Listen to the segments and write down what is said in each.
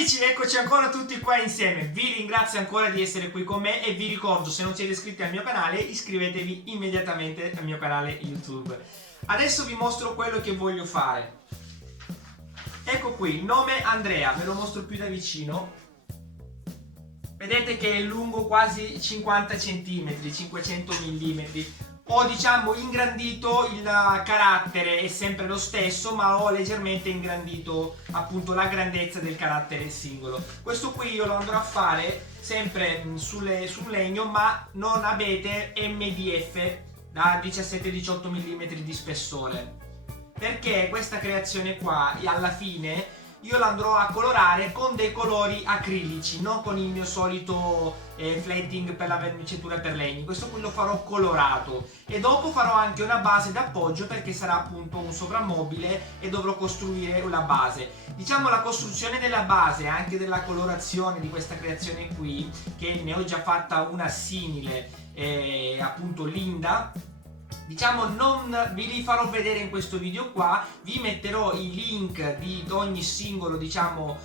Amici, eccoci ancora tutti qua insieme. Vi ringrazio ancora di essere qui con me e vi ricordo, se non siete iscritti al mio canale, iscrivetevi immediatamente al mio canale YouTube. Adesso vi mostro quello che voglio fare. Ecco qui, nome Andrea, ve lo mostro più da vicino. Vedete che è lungo quasi 50 cm, 500 mm. Ho diciamo ingrandito il carattere, è sempre lo stesso, ma ho leggermente ingrandito appunto la grandezza del carattere singolo. Questo qui io lo andrò a fare sempre sul legno, ma non abete MDF da 17-18 mm di spessore, perché questa creazione qua alla fine io la andrò a colorare con dei colori acrilici, non con il mio solito flatting per la verniciatura per legni. Questo qui lo farò colorato e dopo farò anche una base d'appoggio, perché sarà appunto un soprammobile e dovrò costruire la base. Diciamo la costruzione della base e anche della colorazione di questa creazione qui, che ne ho già fatta una simile appunto Linda. Diciamo non vi li farò vedere in questo video qua, vi metterò i link di ogni singolo diciamo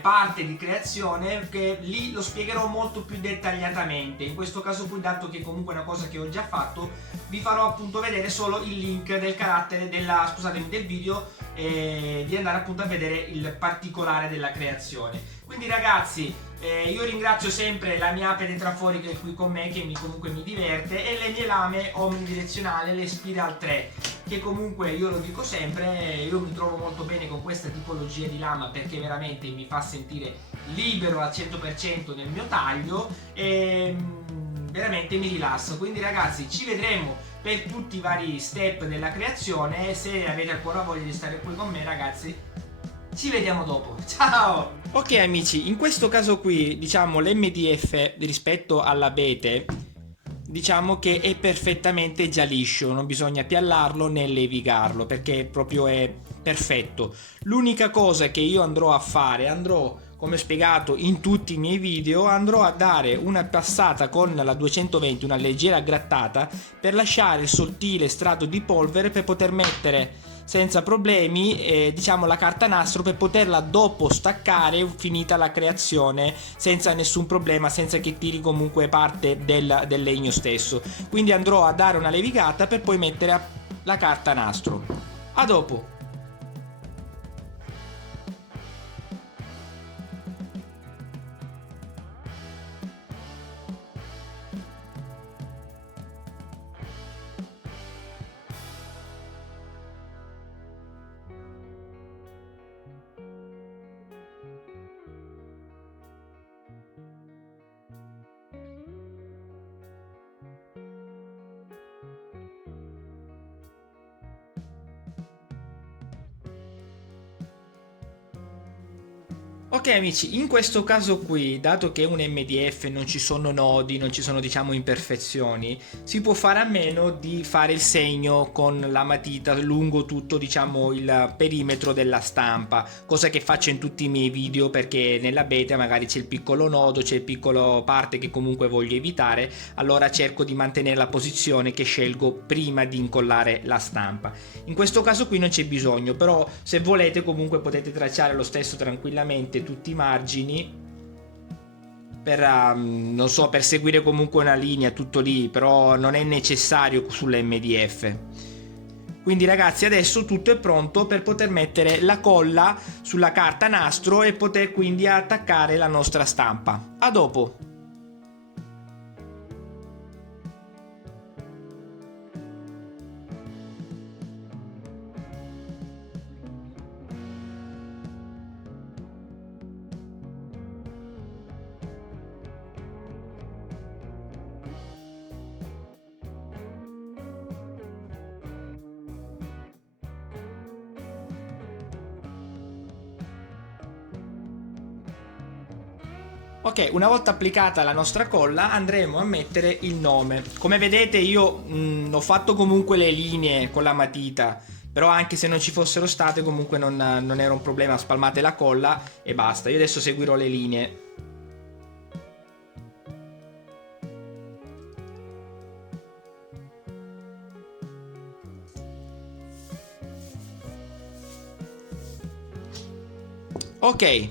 parte di creazione, che lì lo spiegherò molto più dettagliatamente. In questo caso qui, dato che comunque è una cosa che ho già fatto, vi farò appunto vedere solo il link del carattere del video, di andare appunto a vedere il particolare della creazione. Quindi ragazzi, io ringrazio sempre la mia ape tetrafori che è qui con me, che comunque mi diverte, e le mie lame omnidirezionali, le Spiral 3, che comunque io lo dico sempre, io mi trovo molto bene con questa tipologia di lama, perché veramente mi fa sentire libero al 100% nel mio taglio e veramente mi rilasso. Quindi ragazzi, ci vedremo per tutti i vari step della creazione, e se avete ancora voglia di stare qui con me ragazzi, ci vediamo dopo. Ciao! Ok amici, in questo caso qui, diciamo, l'MDF rispetto all'abete, diciamo che è perfettamente già liscio, non bisogna piallarlo né levigarlo, perché proprio è perfetto. L'unica cosa che io andrò a fare, come spiegato in tutti i miei video, andrò a dare una passata con la 220, una leggera grattata, per lasciare il sottile strato di polvere, per poter mettere senza problemi diciamo la carta nastro, per poterla dopo staccare finita la creazione senza nessun problema, senza che tiri comunque parte del legno stesso. Quindi andrò a dare una levigata per poi mettere la carta nastro. A dopo. Ok amici, in questo caso qui, dato che è un MDF, non ci sono nodi, non ci sono diciamo imperfezioni, si può fare a meno di fare il segno con la matita lungo tutto diciamo il perimetro della stampa, cosa che faccio in tutti i miei video, perché nella beta magari c'è il piccolo nodo, c'è il piccolo parte che comunque voglio evitare, allora cerco di mantenere la posizione che scelgo prima di incollare la stampa. In questo caso qui non c'è bisogno, però se volete comunque potete tracciare lo stesso tranquillamente tutti i margini per non so, per seguire comunque una linea, tutto lì, però non è necessario sull'MDF. Quindi ragazzi, adesso tutto è pronto per poter mettere la colla sulla carta nastro e poter quindi attaccare la nostra stampa. A dopo. Ok, una volta applicata la nostra colla andremo a mettere il nome. Come vedete io ho fatto comunque le linee con la matita, però anche se non ci fossero state comunque non era un problema, spalmate la colla e basta. Io adesso seguirò le linee. Ok,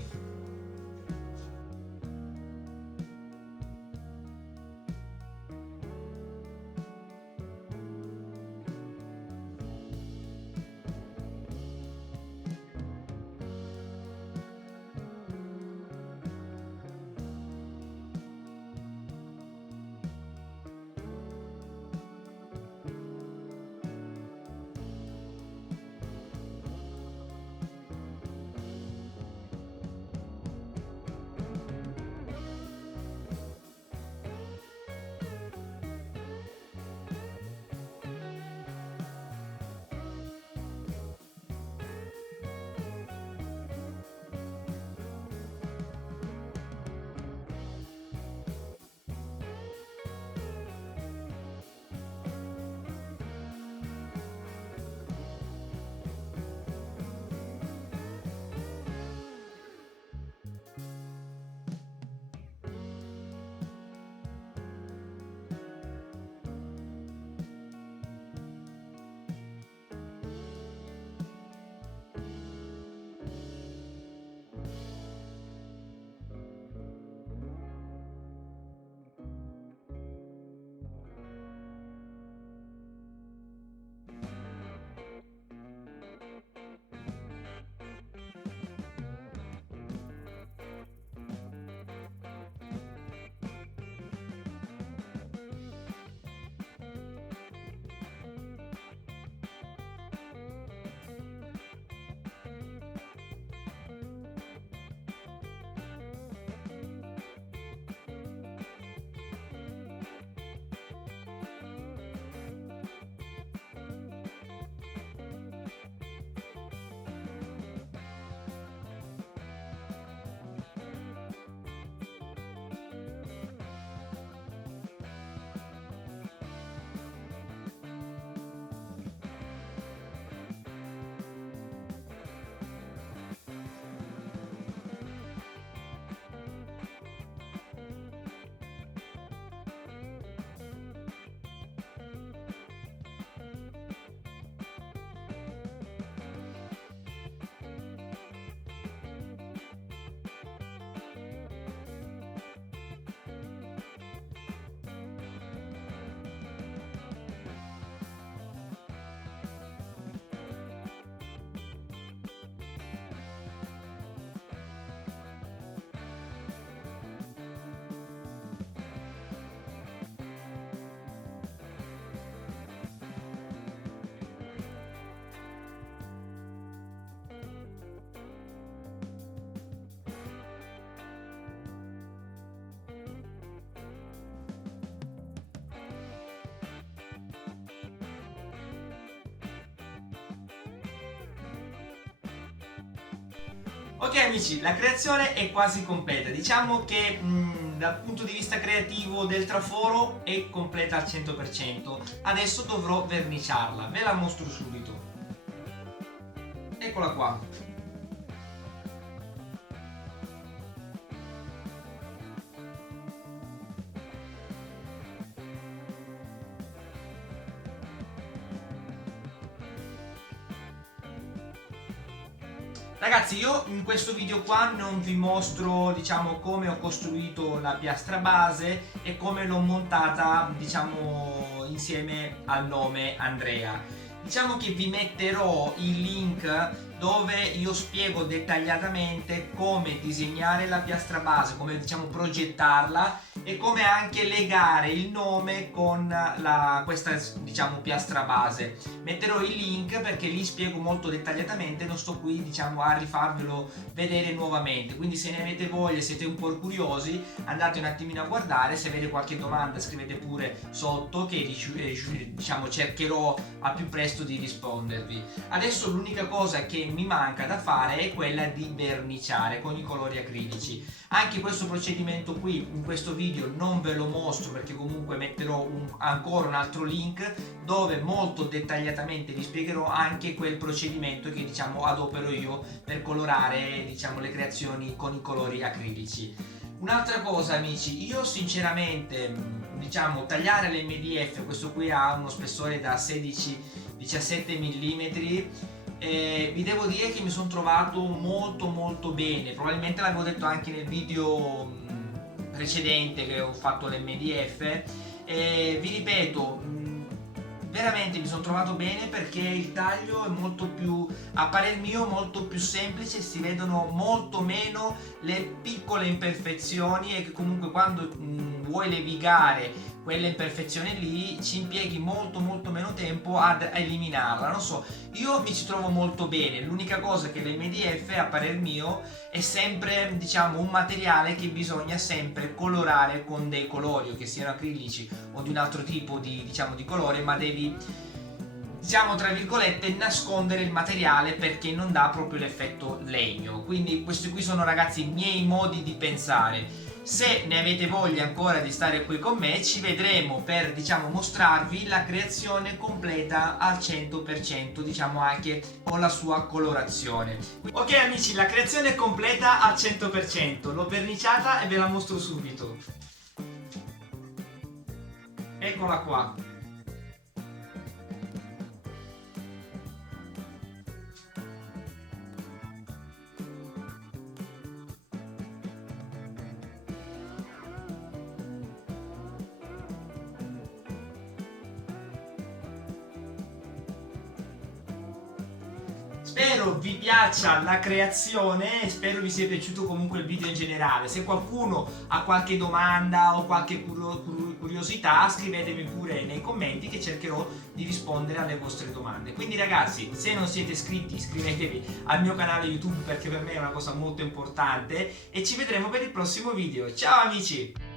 Ok amici, la creazione è quasi completa. Diciamo che dal punto di vista creativo del traforo è completa al 100%. Adesso dovrò verniciarla, ve la mostro subito. Eccola qua. Ragazzi, io in questo video qua non vi mostro, diciamo, come ho costruito la piastra base e come l'ho montata, diciamo, insieme al nome Andrea. Diciamo che vi metterò il link dove io spiego dettagliatamente come disegnare la piastra base, come, diciamo, progettarla e come anche legare il nome con questa, diciamo, piastra base. Metterò il link perché lì spiego molto dettagliatamente, non sto qui, diciamo, a rifarvelo vedere nuovamente, quindi se ne avete voglia, siete un po' curiosi, andate un attimino a guardare. Se avete qualche domanda scrivete pure sotto che diciamo cercherò a più presto di rispondervi. Adesso l'unica cosa che mi manca da fare è quella di verniciare con i colori acrilici. Anche questo procedimento qui in questo video non ve lo mostro perché comunque metterò ancora un altro link dove molto dettagliatamente vi spiegherò anche quel procedimento che, diciamo, adopero io per colorare, diciamo, le creazioni con i colori acrilici. Un'altra cosa amici, io sinceramente, diciamo, tagliare l'MDF, questo qui ha uno spessore da 16-17 mm, vi devo dire che mi sono trovato molto bene. Probabilmente l'avevo detto anche nel video precedente che ho fatto l'MDF, vi ripeto, veramente mi sono trovato bene perché il taglio è molto più, a parer mio, molto più semplice, si vedono molto meno le piccole imperfezioni e che comunque quando vuoi levigare quelle imperfezioni lì ci impieghi molto meno tempo ad eliminarla. Non so, io mi ci trovo molto bene. L'unica cosa che l'MDF, a parer mio, è sempre, diciamo, un materiale che bisogna sempre colorare con dei colori, o che siano acrilici o di un altro tipo di, diciamo, di colore, ma devi, diciamo, tra virgolette, nascondere il materiale perché non dà proprio l'effetto legno. Quindi questi qui sono, ragazzi, i miei modi di pensare. Se ne avete voglia ancora di stare qui con me, ci vedremo per, diciamo, mostrarvi la creazione completa al 100%, diciamo, anche con la sua colorazione. Ok amici, la creazione è completa al 100%, l'ho verniciata e ve la mostro subito. Eccola qua. Spero vi piaccia la creazione e spero vi sia piaciuto comunque il video in generale. Se qualcuno ha qualche domanda o qualche curiosità, scrivetemi pure nei commenti che cercherò di rispondere alle vostre domande. Quindi ragazzi, se non siete iscritti, iscrivetevi al mio canale YouTube perché per me è una cosa molto importante e ci vedremo per il prossimo video. Ciao amici!